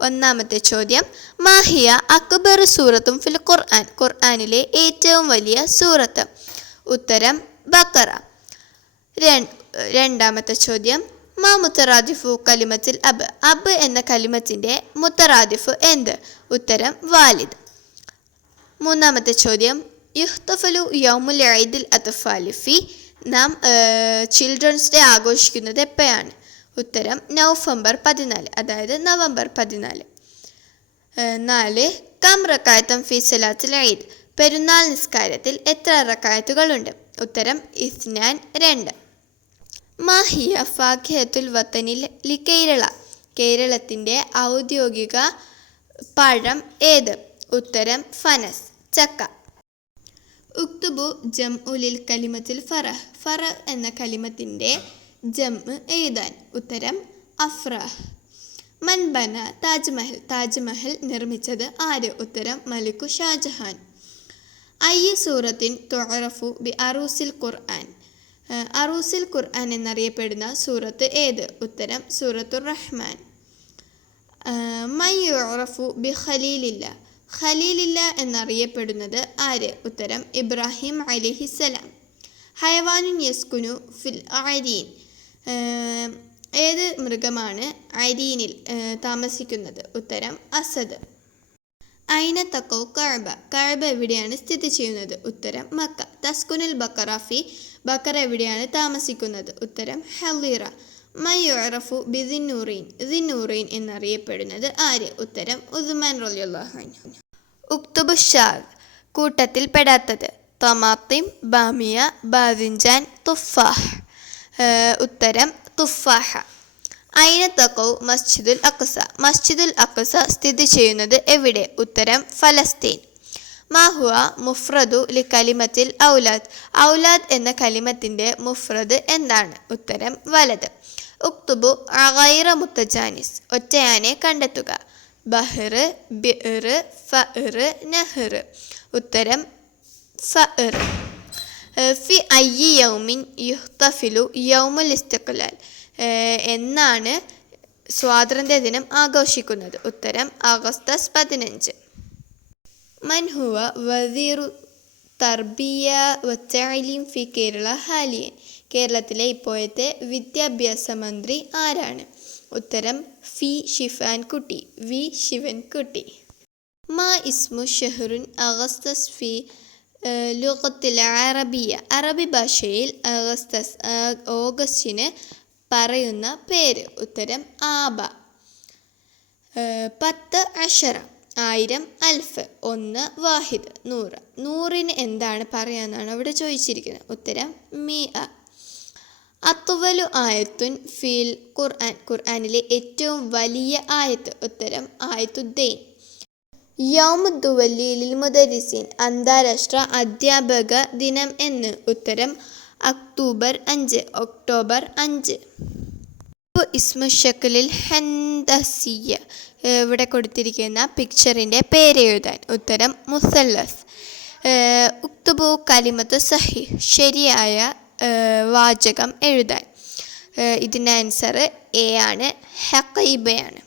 ഒന്നാമത്തെ ചോദ്യം, മാഹിയ അക്ബർ സൂറത്തും ഫിൽ ഖുർആൻ, ഖുർആനിലെ ഏറ്റവും വലിയ സൂറത്ത്? ഉത്തരം ബഖറ. രണ്ടാമത്തെ ചോദ്യം, മാ മുത്തറാദിഫു കലിമത്തിൽ അബ്, അബ് എന്ന കലിമത്തിൻ്റെ മുത്തറാദിഫ് എന്ത്? ഉത്തരം വാലിദ്. മൂന്നാമത്തെ ചോദ്യം, യുഹ്തഫലു യൗമുൽ ഈദിൽ അത്ഫാലി ഫി, നാം ചിൽഡ്രൻസ് ഡേ ആഘോഷിക്കുന്നത് എപ്പോഴാണ്? ഉത്തരം നവംബർ 14, അതായത് നവംബർ 14. 4. കം റക്കായത്തം ഫി സലാത്തുൽ ഈദ്, പെരുന്നാൾ നിസ്കാരത്തിൽ എത്ര റക്കായത്തുകളുണ്ട്? ഉത്തരം ഇസ്നാൻ, 2. മാഹിയ ഫാഖിഹത്തുൽ വത്തനിൽ ലി കേരള, കേരളത്തിൻ്റെ ഔദ്യോഗിക പഴം ഏത്? ഉത്തരം ഫനസ്, ചക്ക. ഉക്തുബു ജം ഉലിൽ കലിമത്തിൽ ഫറഹ്, ഫറഹ് എന്ന കലിമത്തിൻ്റെ ജം എഴുതാൻ? ഉത്തരം അഫ്രഹ്. മൻബന താജ്മഹൽ, താജ്മഹൽ നിർമ്മിച്ചത് ആര്? ഉത്തരം മലിക്കു ഷാജഹാൻ. അയ്യ സൂറത്തിൻ തുഅറഫു ബി അറൂസിൽ ഖുർആൻ, അറൂസിൽ ഖുർആൻ എന്നറിയപ്പെടുന്ന സൂറത്ത് ഏത്? ഉത്തരം സൂറത്തുർ റഹ്മാൻ. മൻ യുഅറഫു ബി ഖലീലില്ല, ഖലീലില്ല എന്നറിയപ്പെടുന്നത് ആര്? ഉത്തരം ഇബ്രാഹിം അലൈഹിസ്സലാം. ഹയവാനുൻ യസ്കുനു ഫിൽ അരീൻ, ഏത് മൃഗമാണ് അരീനിൽ താമസിക്കുന്നത്? ഉത്തരം അസദ്. ഐന തഖൗ കഅബ, കഅബ എവിടെയാണ് സ്ഥിതി ചെയ്യുന്നത്? ഉത്തരം മക്ക. തസ്കുനുൽ ബഖറ ഫി, ബഖറ എവിടെയാണ് താമസിക്കുന്നത്? ഉത്തരം ഹളീറ. മൻ യുഅറഫു ബി ദിന്നൂറൈൻ, ദിന്നൂറൈൻ എന്നറിയപ്പെടുന്നത് ആര്? ഉത്തരം ഉസ്മാൻ റളിയല്ലാഹു അൻഹു. ഉക്തുബു ഷാദ്, കൂട്ടത്തിൽ പെടാത്തത്? തമാത്തിം, ബാമിയ, ബാദിൻജാൻ, തുഫാഹ്. ഉത്തരം തുഫാഹ. ഐന തഖൗ മസ്ജിദുൽ അഖ്സ, മസ്ജിദുൽ അഖ്സ സ്ഥിതി ചെയ്യുന്നത് എവിടെ? ഉത്തരം ഫലസ്തീൻ. മാഹുവ മുഫ്രദു ലി കലിമത്തിൽ ഔലാദ്, ഔലാദ് എന്ന കലിമത്തിൻ്റെ മുഫ്രദ് എന്താണ്? ഉത്തരം വലത്. ഉക്തുബു ഗൈറ മുത്തജാനിസ്, ഒറ്റയാനെ കണ്ടെത്തുക? ബഹ്ർ, ബിർ, ഫഅർ, നഹർ. ഉത്തരം ഫഅർ. ഫി അയ്യി യൗമിൻ യുഹ്തഫിലു യൗമുൽ ഇസ്തിഖ്ലാൽ, എന്നാണ് സ്വാതന്ത്ര്യദിനം ആഘോഷിക്കുന്നത്? ഉത്തരം ആഗസ്റ്റ് 15. മൻ ഹുവ വസീറു തർബിയ വത്തഅലീം ഫി കേരള ഹാലിയൻ, കേരളത്തിലെ ഇപ്പോഴത്തെ വിദ്യാഭ്യാസ മന്ത്രി ആരാണ്? ഉത്തരം ഫി ശിഫാൻകുട്ടി, വി ശിവൻകുട്ടി. മാ ഇസ്മു ഷഹ്റുൻ അഗസ്തസ് ഫി ലുഗത്തിൽ അറബിയ, അറബി ഭാഷയിൽ ഓഗസ്റ്റിന് പറയുന്ന പേര്? ഉത്തരം ആബ. 10 അഷറ, 1000, അൽഫ് 1, വാഹിദ് 100, 100ന് എന്താണ് പറയാന്നാണ് അവിടെ ചോദിച്ചിരിക്കുന്നത്? ഉത്തരം മിഅ. അത്വലു ആയത്തുൻ ഫിൽ ഖുർആൻ, ഖുർആനിലെ ഏറ്റവും വലിയ ആയത്ത്? ഉത്തരം ആയത്തുദ്ദൈൻ. യൗമുദ്ദുവല്ലി ലിൽ മുദരിസീൻ, അന്താരാഷ്ട്ര അധ്യാപക ദിനം എന്ന്? ഉത്തരം ഒക്ടോബർ 5. ഇസ്മു ഷക്ലിൽ ഹൻദസിയ, ഇവിടെ കൊടുത്തിരിക്കുന്ന പിക്ചറിൻ്റെ പേരെഴുതാൻ? ഉത്തരം മുസല്ലസ്. ഉക്തുബു കലിമത്തു സഹീഹ്, ശരിയായ വാചകം എഴുതാൻ? ഇതിൻ്റെ ആൻസർ എ ആണ്, ഹഖീബയാണ്.